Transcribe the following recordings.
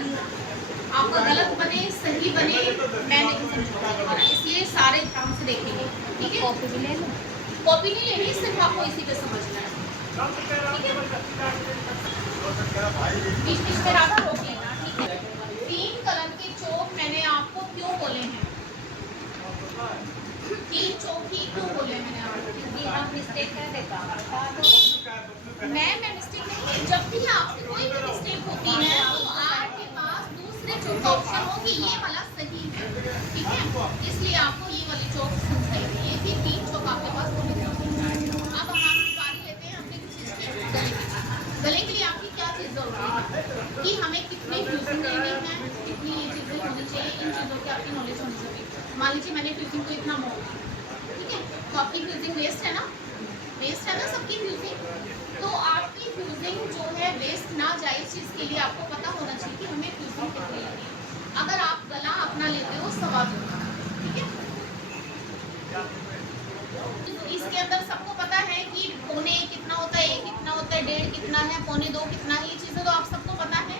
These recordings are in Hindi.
आपका गलत बने सही बने मैं नहीं समझूंगा तुम्हारा, इसलिए सारे ध्यान से देखेंगे। ठीक है, कॉपी भी ले लो। कॉपी नहीं लेनी, सिर्फ आपको इसी पे समझना है। ठीक है, बीच बीच में राधा रोक लेना। ठीक है, 3 कलर के चौक मैंने आपको क्यों बोले हैं, 3 चौक ही क्यों बोले मैंने आपको, क्योंकि हम मिस्टेक कर देता मैं मिस्टेक नहीं, जब भी आपसे कोई भी मिस्टेक होती है तो आपके पास दूसरे चौक का ऑप्शन हो कि ये वाला सही है। ठीक है, इसलिए आपको ये वाली चौक समझाई है कि 3 चौक आपके पास होने चाहिए। अब हम बारी लेते हैं अपने चीज की गले की। गले के लिए आपकी क्या चीज जरूरी है कि हमें कितनी फ्यूजिंग लेनी है, कितनी ये चीजें होनी चाहिए, इन चीजों की आपकी नॉलेज होनी चाहिए। मान लीजिए मैंने फ्यूजिंग को इतना मोड़ा, ठीक है, तो आपकी फ्यूजिंग वेस्ट है ना, वेस्ट है ना सबकी फ्यूजिंग। तो आपकी फ्यूजिंग जो है वेस्ट ना जाए, इस चीज़ के लिए आपको पता होना चाहिए कि हमें फ्यूजिंग कितनी लेनी है। अगर आप गला अपना लेते हो 2.25, ठीक है, तो इसके अंदर सबको पता है कि 1.25 कितना होता है, 1 कितना होता है, 1.5 कितना है, 1.25 कितना है, ये चीज़ें तो आप सबको पता है,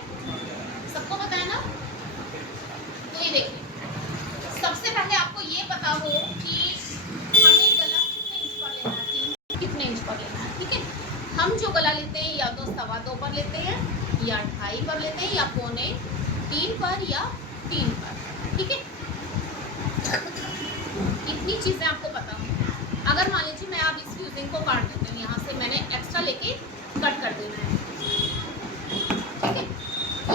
सबको पता है ना। तो ये देखिए, सबसे पहले आपको ये पता हो कि हमें गला कितने इंच पर लेना है, कितने इंच पर लेना है। ठीक है, हम जो गला लेते हैं या तो 2.25 पर लेते हैं, या 2.5 पर लेते हैं, या 2.25 पर, या 3 पर। ठीक है, इतनी चीज़ें आपको पता हो। अगर मान लीजिए मैं आप इस फ्यूजिंग को काट देती हूँ, यहाँ से मैंने एक्स्ट्रा लेके कट कर देना है। ठीक है,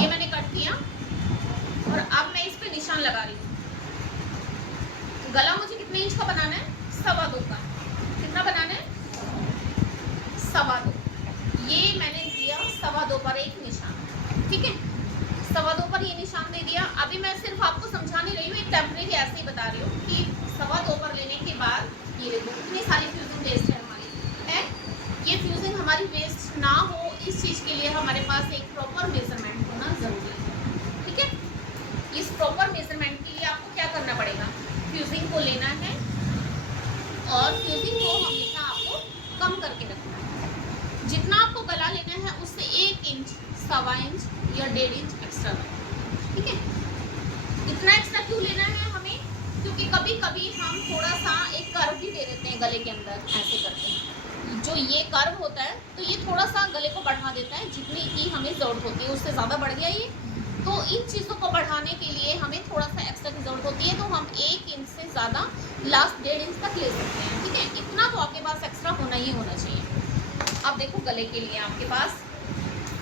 ये मैंने कट किया और अब मैं इस पे निशान लगा रही हूँ। गला मुझे कितने इंच का बनाना है, 2.25 का। कितना बनाना है, 2.25। ये मैंने दिया 2.25 पर एक निशान। ठीक है, 2.25 पर ये निशान दे दिया। अभी मैं सिर्फ आपको समझा नहीं रही हूँ, एक टेम्परेरी ऐसे ही बता रही हूँ कि 2.25 पर लेने के बाद ये देखो इतनी सारी फ्यूजिंग वेस्ट है हमारी, है। ये फ्यूजिंग हमारी वेस्ट ना हो, इस चीज़ के लिए हमारे पास एक प्रॉपर मेजरमेंट होना ज़रूरी है। ठीक है, इस प्रॉपर मेजरमेंट के लिए आपको क्या करना पड़ेगा, फ्यूजिंग को लेना है और फ्यूजिंग को हमेशा आपको कम करके रखना है। जितना आपको गला लेना है उससे 1 इंच, 1.25 इंच या 1.5 इंच एक्स्ट्रा लेना। ठीक है, इतना एक्स्ट्रा क्यों लेना है हमें, क्योंकि कभी कभी हम थोड़ा सा एक कर्व भी दे देते हैं गले के अंदर, ऐसे करके जो ये कर्व होता है तो ये थोड़ा सा गले को बढ़ा देता है, जितनी की हमें ज़रूरत होती है उससे ज़्यादा बढ़ गया ये। तो इन चीज़ों को बढ़ाने के लिए हमें थोड़ा सा एक्स्ट्रा की ज़रूरत होती है, तो हम 1 इंच से ज़्यादा लास्ट 1.5 इंच तक ले सकते हैं। ठीक है, इतना तो आपके पास एक्स्ट्रा होना ही होना चाहिए। अब देखो गले के लिए आपके पास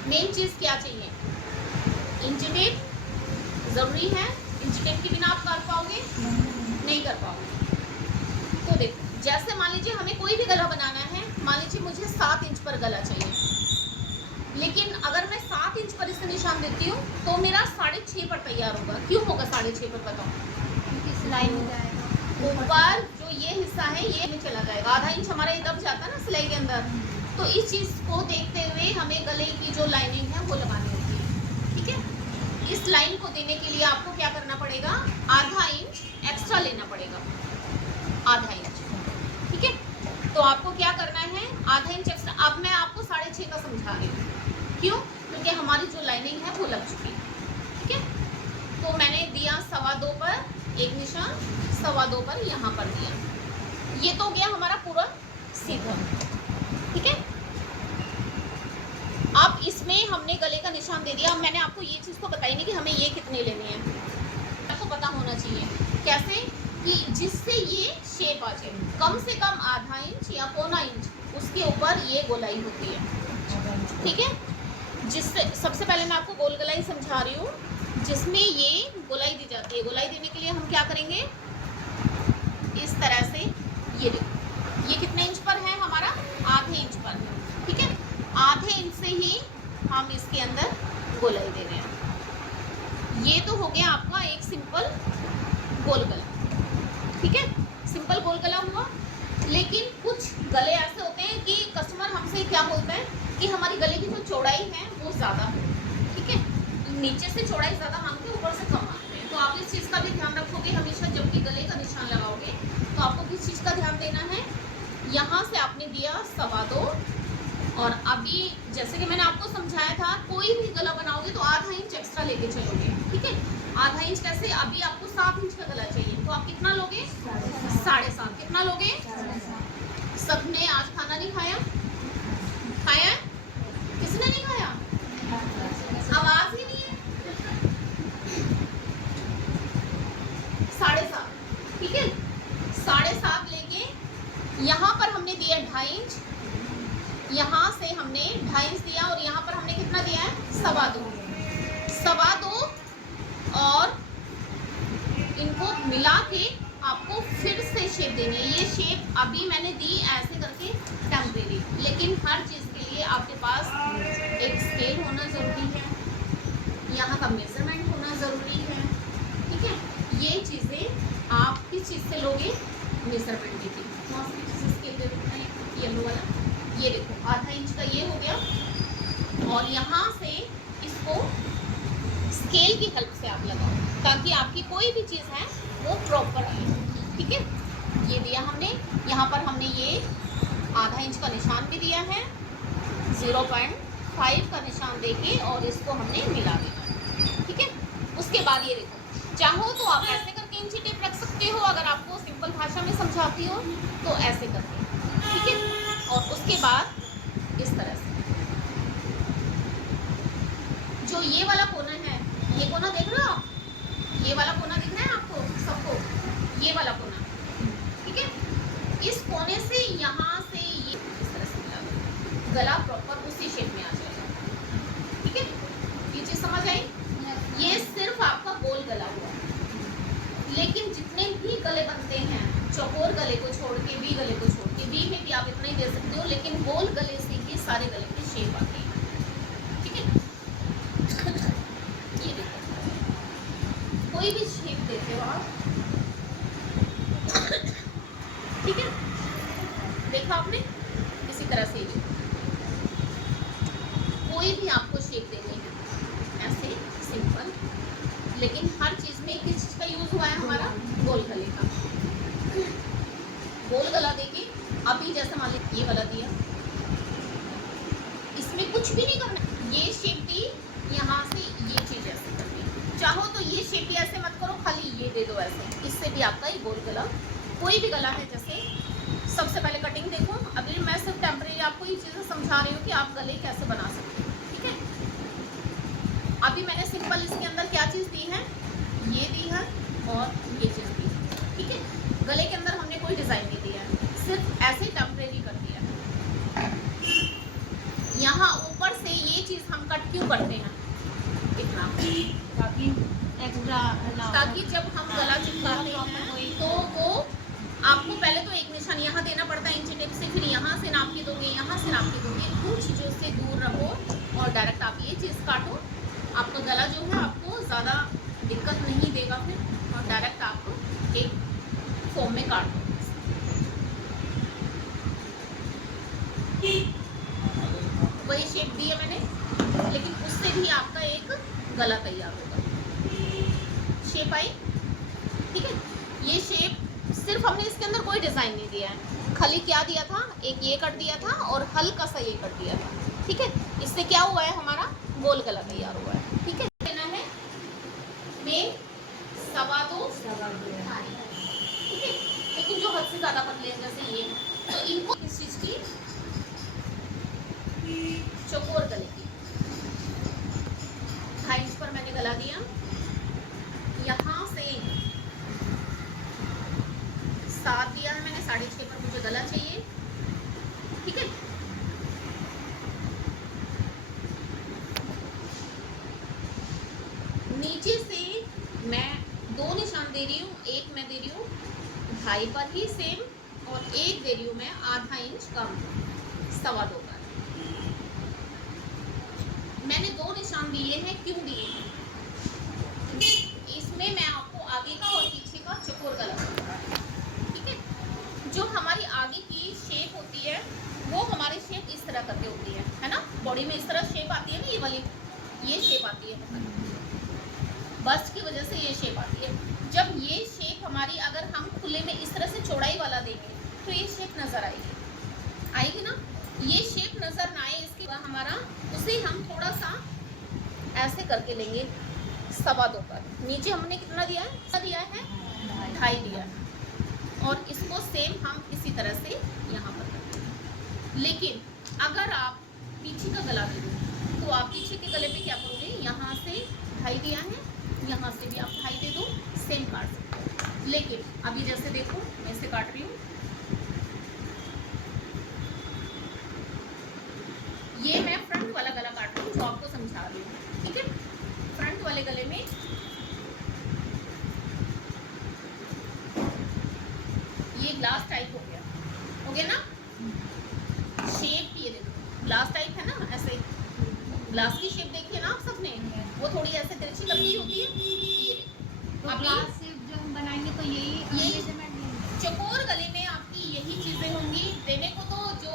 मेन चीज़ क्या चाहिए, इंची टेप ज़रूरी है। इंची टेप के बिना आप कर पाओगे, नहीं कर पाओगे। तो देखो जैसे मान लीजिए हमें कोई भी गला बनाना है, मान लीजिए मुझे 7 इंच पर गला चाहिए, लेकिन अगर मैं 7 इंच पर इसे निशान देती हूँ तो मेरा 6.5 पर तैयार होगा। क्यों होगा 6.5 पर, बताओ। सिलाई में जाएगा ऊपर जो ये हिस्सा है ये में चला जाएगा, आधा इंच हमारा ये दब जाता है ना सिलाई के अंदर। तो इस चीज़ को देखते हुए हमें गले की जो लाइनिंग है वो लगानी होती है। ठीक है, इस लाइन को देने के लिए आपको क्या करना पड़ेगा, आधा इंच एक्स्ट्रा लेना पड़ेगा, आधा इंच। ठीक है, तो आपको क्या करना है, आधा इंच एक्स्ट्रा। अब मैं आपको 6.5 का समझा रही हूँ, क्यों, क्योंकि हमारी जो लाइनिंग है वो लग चुकी है। ठीक है, तो मैंने दिया 2.25 पर एक निशान, 2.25 पर यहाँ पर दिया, ये तो गया हमारा पूरा सीधा। ठीक है, अब इसमें हमने गले का निशान दे दिया। अब मैंने आपको ये चीज़ तो बताई नहीं कि हमें ये कितने लेने हैं, आपको पता होना चाहिए कैसे, कि जिससे ये शेप आ जाए, कम से कम आधा इंच या 1.25 इंच उसके ऊपर ये गोलाई होती है। ठीक है, जिससे सबसे पहले मैं आपको गोल गोलाई समझा रही हूँ, जिसमें ये गोलाई दी जाती है। गोलाई देने के लिए हम क्या करेंगे, इस तरह से ये देखो, ये कितने इंच पर है हमारा, आधे इंच पर। ठीक है, आधे इंच से ही हम इसके अंदर गोलाई दे रहे हैं। ये तो हो गया आपका एक सिंपल गोल गला। ठीक है, सिंपल गोल गला हुआ। लेकिन कुछ गले ऐसे होते हैं कि कस्टमर हमसे क्या बोलते हैं कि हमारी गले की जो चौड़ाई है वो ज़्यादा है। ठीक है, नीचे से चौड़ाई ज़्यादा मांगते हैं, ऊपर से कम मांगते हैं। तो आप इस चीज़ का भी ध्यान रखोगे हमेशा, जब भी गले का निशान लगाओगे तो आपको किस चीज़ का ध्यान देना है, यहाँ से आपने दिया 2.25, और अभी जैसे कि मैंने आपको समझाया था, कोई भी गला बनाओगे तो आधा इंच एक्स्ट्रा लेके चलोगे, ठीक है। आधा इंच कैसे, अभी आपको 7 इंच का गला चाहिए तो आप कितना लोगे, 7.5। कितना लोगे, सबने आज खाना नहीं खाया, खाया है, किसने नहीं खाया, आवाज ही नहीं है। 7.5, ठीक है। 7.5 लेके यहाँ पर हमने दिया 2.5 इंच, यहाँ से हमने 2.5 इंच दिया और यहाँ पर हमने कितना दिया है, 2.25 और इनको मिला के आपको फिर से शेप देनी है। ये शेप अभी मैंने दी ऐसे करके टेम्परेरी, लेकिन हर चीज़ के लिए आपके पास एक स्केल होना ज़रूरी है, यहाँ का मेजरमेंट होना ज़रूरी है, ठीक है। ये चीज़ें आप किस चीज़ से लोगे, मेजरमेंट देके। कौन सी चीज़ स्केल दे देते हैं, येलो वाला, ये देखो 1/2 इंच का ये हो गया, और यहाँ से इसको स्केल की हेल्प से आप लगाओ ताकि आपकी कोई भी चीज़ है वो प्रॉपर आए, ठीक है। ये दिया हमने, यहाँ पर हमने ये 1/2 इंच का निशान भी दिया है, 0.5 का निशान देके और इसको हमने मिला दिया, ठीक है। उसके बाद ये देखो, चाहो तो आप ऐसे करके इंची टेप रख सकते हो, अगर आपको सिंपल भाषा में समझाती हो तो ऐसे करके, ठीक है। और उसके बाद इस तरह से जो ये वाला कोना है, ये कोना देख रहे हो आप, ये वाला कोना दिख रहा है आपको सबको, ये वाला कोना, ठीक है। इस कोने से यहाँ से ये इस तरह से मिला दो, गला प्रॉपर उसी शेप में आ जाएगा, ठीक है। ये चीज़ समझ आई, ये सिर्फ आपका गोल गला हुआ, लेकिन जितने भी गले बनते हैं, चौकोर गले को छोड़ के, वी गले को छोड़ के, वी में भी आप इतना ही दे सकते हो, लेकिन गोल गले से ही सारे गले की शेप आती है, ठीक है। ये देखो, कोई भी शेप देते हो आप, ठीक है। देखा आपने, इसी तरह से ही कोई भी आपको शेप देनी है ऐसे सिंपल, लेकिन हर चीज़ में किस चीज़ का यूज़ हुआ है हमारा, गोल गले का। गोल गला देके अभी जैसे मान लीजिए ये वाला दिया, इसमें कुछ भी नहीं करना, ये शेप दी, यहाँ से ये चीज़ ऐसे कर दी, चाहो तो ये शेप भी ऐसे मत करो, खाली ये दे दो ऐसे, इससे भी आपका ये गोल गला, कोई भी गला है। जैसे सबसे पहले कटिंग देखो, अभी मैं सिर्फ टेम्परेरी आपको ये चीज़ें समझा रही हूँ कि आप गले कैसे बना सकते हो, ठीक है। अभी मैंने सिंपल इसके अंदर क्या चीज़ दी है, ये दी है और ये चीज़ दी है, ठीक है। गले के अंदर हमने कोई डिज़ाइन नहीं दिया है, सिर्फ ऐसे टेम्परेरी कर दिया है। यहाँ ऊपर से ये चीज़ हम कट क्यों करते हैं इतना, ताकि एक्स्ट्रा, ताकि जब हम गला चिपकाते हैं तो वो आपको पहले तो एक निशान यहाँ देना पड़ता है इंची टेप से, फिर यहाँ से नाप के दोगे, यहाँ से नाप के दोगे, उन चीज़ों से दूर रहो और डायरेक्ट आप ये चीज़ काटो, आपका गला जो है आपको ज़्यादा दिक्कत नहीं देगा फिर, और डायरेक्ट आप एक फॉर्म में काट दो। वही शेप दी है मैंने, लेकिन उससे भी आपका एक गला तैयार होगा, शेप आई, ठीक है। ये शेप सिर्फ हमने इसके अंदर कोई डिज़ाइन नहीं दिया है, खाली क्या दिया था, एक ये कट दिया था और हल्का सा ये कट दिया था, ठीक है। इससे क्या हुआ है, हमारा गोल गला तैयार हुआ है, ठीक है। लेना है में 2.25, ठीक है। लेकिन जो हद से ज़्यादा पतले हैं जैसे ये, तो इनको इस चीज़ की चौकोर गले की 2.5 इंच पर मैंने गला दिया, यहाँ से 7 दिया है मैंने, 6.5 पर मुझे गला चाहिए, ठीक है। नीचे से मैं 2 निशान दे रही हूँ, एक मैं दे रही हूँ 2.5 पर ही सेम, और एक दे रही हूँ मैं 1/2 इंच कम, 2.25 पर। मैंने 2 निशान दिए हैं, क्यों दिए हैं, इसमें मैं आपको आगे का और पीछे का चौकोर गला बताऊंगा, ठीक है। जो हमारी आगे की शेप होती है वो हमारी शेप इस तरह करके होती है ना, बॉडी में इस तरह शेप आती है ना, ये वाली ये शेप आती है, बस्ट की वजह से ये शेप आती है। जब ये शेप हमारी अगर हम खुले में इस तरह से चौड़ाई वाला देंगे तो ये शेप नज़र आएगी ना, ये शेप नज़र ना आए इसकी हमारा, उसे हम थोड़ा सा ऐसे करके लेंगे 2.25 पर। नीचे हमने कितना दिया है 2.5 दिया है, और इसको सेम हम इसी तरह से यहाँ पर करते हैं। लेकिन अगर आप पीछे का गला दे दो तो आप पीछे के गले पे क्या करोगे, यहाँ से 2.5 दिया है, यहाँ से भी आप 2.5 दे दो, सेम काट सकते हो। लेकिन अभी जैसे देखो मैं इसे काट रही हूँ, ये मैं फ्रंट वाला गला काट रही हूँ जो आपको समझा रही हूँ, ठीक है। फ्रंट वाले गले में ये ग्लास टाइप हो गया ना, शेप ये देखो ग्लास टाइप है ना, ऐसे ग्लास की शेप देखिए ना आप सबने, वो थोड़ी ऐसे तिरछी लंबी होती है, ये देखो। तो ग्लास शेप जो हम बनाएंगे तो यही चकोर गले में आपकी यही चीज़ें होंगी। देने को तो जो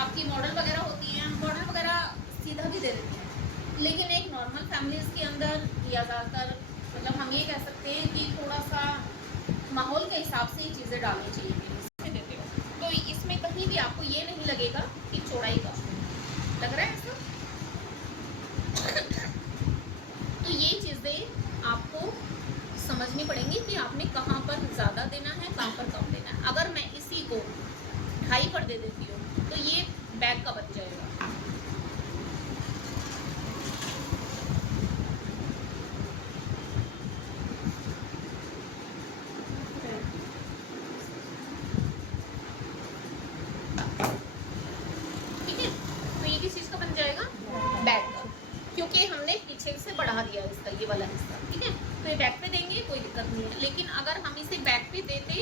आपकी मॉडल वगैरह होती हैं, मॉडल वगैरह सीधा भी दे देती हैं, लेकिन एक नॉर्मल फैमिलीज़ के अंदर या ज़्यादातर मतलब हम ये कह सकते हैं कि थोड़ा सा माहौल के हिसाब से ही चीज़ें डालनी चाहिए इसमें देते हो। तो इसमें कहीं भी आपको ये नहीं लगेगा कि चौड़ाई का लग रहा है ऐसा। तो ये चीज़ें आपको समझनी पड़ेंगी कि आपने कहाँ पर ज़्यादा देना है, कहाँ पर कम देना है। अगर मैं इसी को 2.5 पर दे देती हूँ तो ये बैक का बन जाएगा। ठीक है, तो ये किस चीज़ का बन जाएगा, बैक का, क्योंकि हमने पीछे से बढ़ा दिया इसका ये वाला हिस्सा। ठीक है, तो ये बैक पे देंगे कोई दिक्कत नहीं है। लेकिन अगर हम इसे बैक पे देते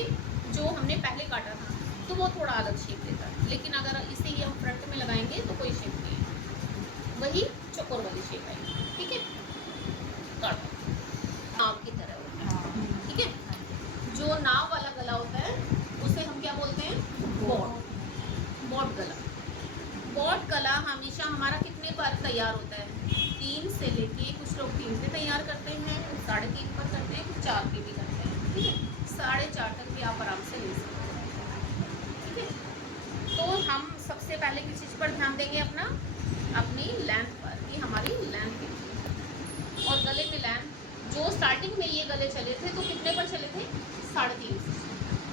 जो हमने पहले काटा था तो वो थोड़ा अलग शेप देता है, लेकिन अगर इसे ही हम फ्रंट में लगाएंगे तो कोई शेप नहीं है, वही चौकोर वाली शेप आएगी। ठीक है, काटो नाव की तरह होता है। ठीक है, जो नाव वाला गला होता है उसे हम क्या बोलते हैं, बॉट गला। बॉट गला हमेशा हमारा कितने पर तैयार होता है, 3 से लेके, कुछ लोग 3 पे तैयार करते हैं, कुछ 3.5 पर करते हैं, कुछ 4 पे भी करते हैं। ठीक है, 4.5 तक भी आप आराम से ले सकते हैं। ठीक है, तो हम सबसे पहले किस चीज़ पर ध्यान देंगे, अपनी लेंथ पर, कि हमारी लेंथ कितनी, और गले में लेंथ जो स्टार्टिंग में ये गले चले थे तो कितने पर चले थे, 3.5,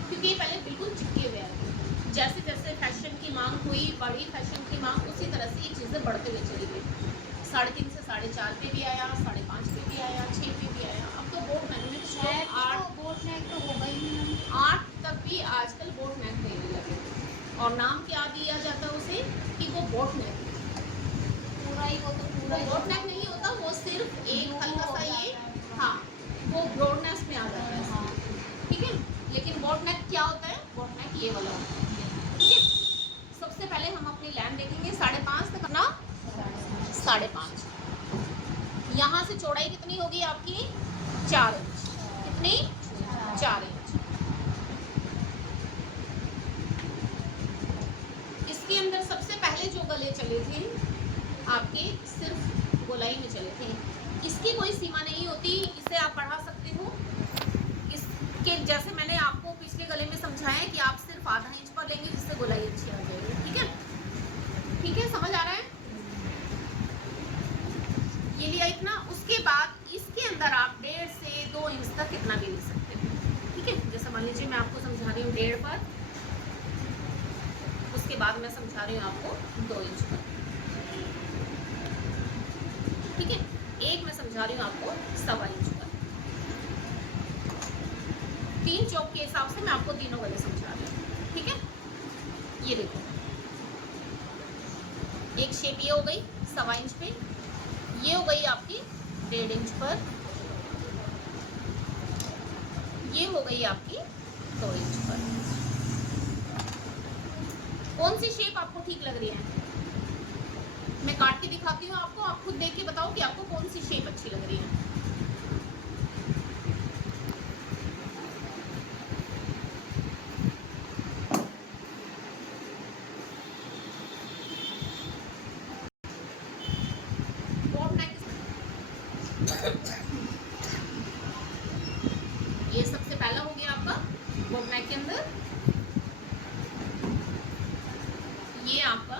क्योंकि ये पहले बिल्कुल चिपके हुए आए। जैसे जैसे फैशन की मांग हुई, बढ़ी फैशन की मांग, उसी तरह से ये चीज़ें बढ़ते हुए चली गई। 3.5 से 4.5 पे भी आया, 5.5 पे भी आया, 6 पे भी आया। अब तो बोट नेक में 8 बोट नेक तो हो गई, 8 तक भी आजकल बोट नेक देने लगे। और नाम क्या दिया जाता है उसे, कि वो बोट नेक, पूरा ही वो तो पूरा बोट नेक नहीं होता, वो सिर्फ एक हल्का सा ये, हाँ, वो ब्रॉडनेस में आ जाता है। ठीक है, लेकिन बोट नेक क्या होता है, बोट नेक ये वाला होता है। ठीक है, सबसे पहले हम अपनी लेंथ देखेंगे 5.5 तक ना, 5.5। यहाँ से चौड़ाई कितनी होगी आपकी, 4 इंच। कितनी, 4 इंच। इसके अंदर सबसे पहले जो गले चले थे आपके सिर्फ गोलाई में चले थे, इसकी कोई सीमा नहीं होती, इसे आप बढ़ा सकते हो। इसके जैसे मैंने आपको पिछले गले में समझाया कि आप सिर्फ आधा इंच पर लेंगे जिससे गोलाई अच्छी आ जाएगी। ठीक है, ठीक है, समझ आ रहा है, ये लिया इतना। उसके बाद इसके अंदर आप 1.5 से 2 इंच तक कितना भी ले सकते हो। ठीक है, जैसे मान लीजिए मैं आपको समझा रही हूँ 1.5 पर, उसके बाद मैं समझा रही हूँ आपको 2 इंच पर। ठीक है, एक मैं समझा रही हूँ आपको 1.25 इंच पर। 3 चौक के हिसाब से मैं आपको तीनों गले समझा रही हूँ। ठीक है, ये देखो, एक शेप ये हो गई 1.25 इंच पे, ये हो गई आपकी 1.5 इंच पर, ये हो गई आपकी 2 इंच पर। कौन सी शेप आपको ठीक लग रही है, मैं काट के दिखाती हूँ आपको, आप खुद देख के बताओ कि आपको कौन सी शेप अच्छी लग रही है। ये सबसे पहला हो गया आपका बोट नेक के अंदर, ये आपका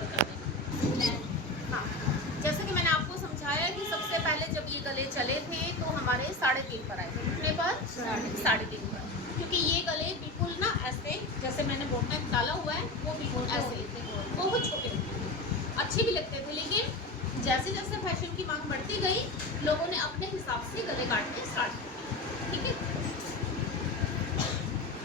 बंद कर देना। हाँ, जैसे कि मैंने आपको समझाया कि सबसे पहले जब ये गले चले थे तो हमारे 3.5 पर आए थे। कितने पर? 3.5 पर। क्योंकि ये गले बिल्कुल ना ऐसे, जैसे मैंने बोट नेक डाला हुआ है, वो बिल्कुल ऐसे बहुत छोटे अच्छे भी लगते थे। लेकिन जैसे जैसे फैशन की मांग बढ़ती गई, लोगों ने अपने हिसाब से गले काटने स्टार्ट किए। ठीक है,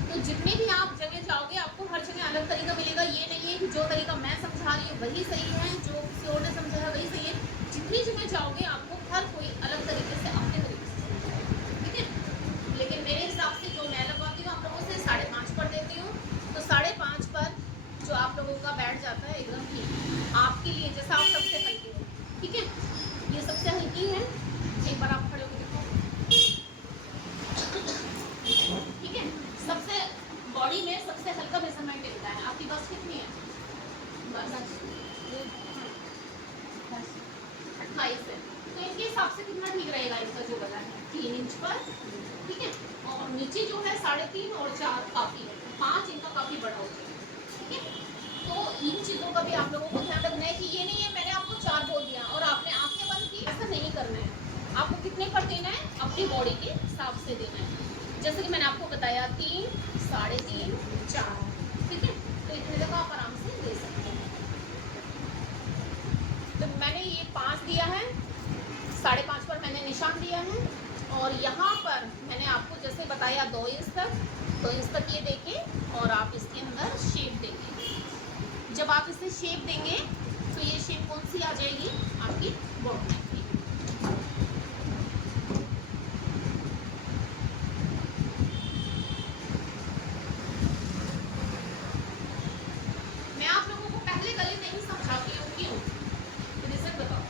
तो जितने भी आप जगह जाओगे आपको हर जगह अलग तरीका मिलेगा। ये नहीं है कि जो तरीका मैं समझा रही हूँ वही सही है, जो किसी और ने समझाया वही सही है। जितनी जगह जाओगे आपको हर कोई अलग तरीके से अपने तरीके से समझाएगा। ठीक है, लेकिन मेरे हिसाब से जो मैं लगवाती हूँ आप लोगों से 5.5 पर देती हूँ। तो 5.5 पर जो आप लोगों का बैठ जाता है एकदम ठीक आपके लिए, जैसा आप सबसे हल्के हो। ठीक है, ये सबसे हल्की है। एक बार आप खड़े होकर देखो। ठीक है, सबसे बॉडी में सबसे हल्का मेजरमेंट मिलता है। आपकी बस कितनी है? बस 28 है। तो इनके हिसाब से कितना ठीक रहेगा इसका जो गला है? 3 इंच पर। ठीक है, और नीचे जो है 3.5 और 4 काफी है। 5 इनका काफी बड़ा हो जाएगा। ठीक है, तो इन चीजों का भी आप लोगों को ध्यान रखना है कि ये नहीं है मैंने आपको 4 बोल दिया और आपने आंखें बंद की, ऐसा नहीं करना है। आपको कितने पर देना है? अपनी बॉडी के हिसाब से देना है। जैसे कि मैंने आपको बताया 3, 3.5, 4। ठीक है, तो इतने तक आप आराम से दे सकते हैं। तो मैंने ये 5 दिया है, 5.5 पर मैंने निशान दिया है, और यहाँ पर मैंने आपको जैसे बताया 2 इंच तक ये देके, और आप इसके अंदर शेप देंगे। जब आप इसे शेप देंगे तो ये शेप कौन सी आ जाएगी? आपकी बॉडी की। मैं आप लोगों को पहले गले नहीं समझाती हूँ, क्यों? रीजन बताओ।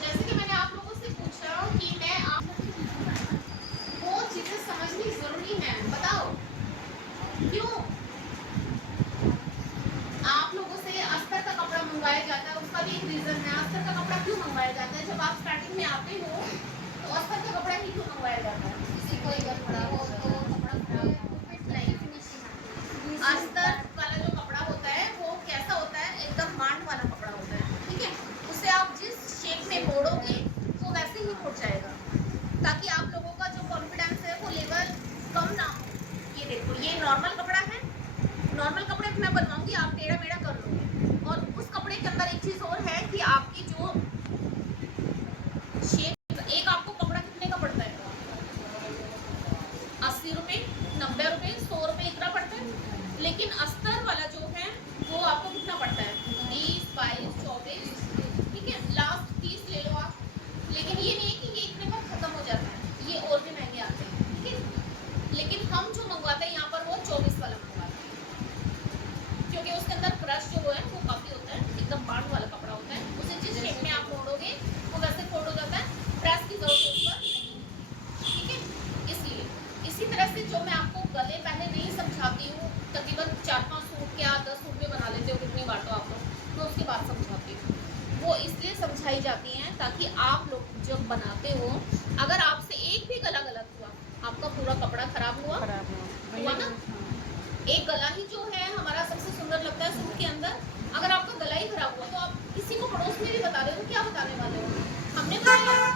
जैसे कि मैंने आप लोगों से पूछा कि मैं आप वो चीजें समझनी जरूरी है, बताओ क्यों? आप लोगों से अस्तर का कपड़ा मंगवाया जाता है, उसका भी एक रीजन है। अस्तर का कपड़ा क्यों मंगवाया जाता है? जब आप स्टार्टिंग में आते हो तो अस्तर का कपड़ा ही क्यों मंगवाया जाता है? किसी कोई कपड़ा हो तो कपड़ा खराब हो, नहीं, अस्तर वाला जो कपड़ा होता है वो कैसा होता है? एकदम मांड वाला कपड़ा होता है। ठीक है, उसे आप जिस शेप में मोड़ोगे वो वैसे ही मुड़ जाएगा, ताकि आप लोगों का जो कॉन्फिडेंस है वो लेवल कम ना हो। ये देखो, ये नॉर्मल कपड़ा है। नॉर्मल कपड़े पे मैं बनवाऊंगी, आप टेढ़ा मेढ़ा कर लोगे। और उस कपड़े के अंदर एक चीज और है कि आपकी जो शेप, एक आपको कपड़ा कितने का पड़ता है? 80 रुपए, 90 रुपए, 100 रुपए इतना पड़ता है। लेकिन अस्तर वाला जो है वो आपको कितना पड़ता है? 20, 22, 24। ठीक है, लास्ट 30 ले लो आप। लेकिन ये नहीं है कि ये इतने पर खत्म हो जाता है, ये और भी महंगे आते हैं। ठीक है, लेकिन हम जो मंगवाते हैं यहाँ पर वो 24 वाला मंगवाते हैं, क्योंकि उसके अंदर क्रश जो है वो काफी होता है, एकदम बांध वाला कपड़ा होता है। उसे जिस शेप में आप मोड़ोगे वो वैसे फोल्ड हो जाता है, प्रेस की जरूरत है उस पर। ठीक है, इसलिए इसी तरह से जो मैं आपको गले पहले नहीं समझाती हूँ, तकरीबन 4-5 सूट या 10 सूट में बना लेते हो कितनी बार, तो आप लोग तो उसके बाद समझाती हूँ। वो इसलिए समझाई जाती हैं ताकि आप लोग जब बनाते हो, अगर आपसे एक भी गला गलत हुआ, आपका पूरा कपड़ा खराब हुआ ना। एक गला ही जो है हमारा सबसे सुंदर लगता है सूट के अंदर। अगर आपका गला ही खराब हुआ तो आप किसी को पड़ोस में भी बता रहे हो, क्या बताने वाले हो? हमने बनाया,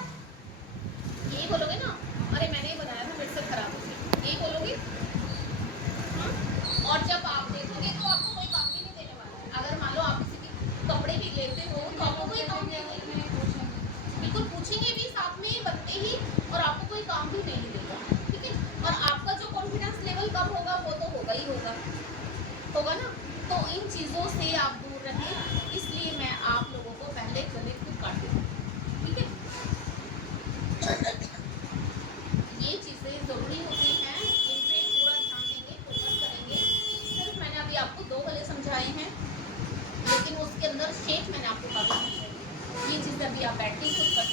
यही बोलोगे ना, अरे मैंने ही बनाया था, मेरे से खराब हो गया, यही बोलोगे। हाँ? और जब आप देखोगे तो आपको कोई काम भी नहीं देने वाला है। अगर मान लो आप किसी के कपड़े भी लेते हो तो आपको कोई काम नहीं देगा, बिल्कुल पूछेंगे भी साथ में बनते ही, और आपको कोई काम भी नहीं देगा। ठीक है, और आपका जो कॉन्फिडेंस लेवल कम होगा वो तो होगा ही होगा ना। तो इन चीज़ों से आप दूर रहें, इसलिए मैं आप लोगों को पहले गले को काट दूँ। ठीक है, ये चीज़ें ज़रूरी होती हैं, इन पे पूरा ध्यान देंगे, फोकस करेंगे। सिर्फ मैंने अभी आपको 2 गले समझाए हैं, लेकिन उसके अंदर शेप मैंने आपको काफ़ी समझाई। ये चीज़ें अभी आप बैठ के खुद कर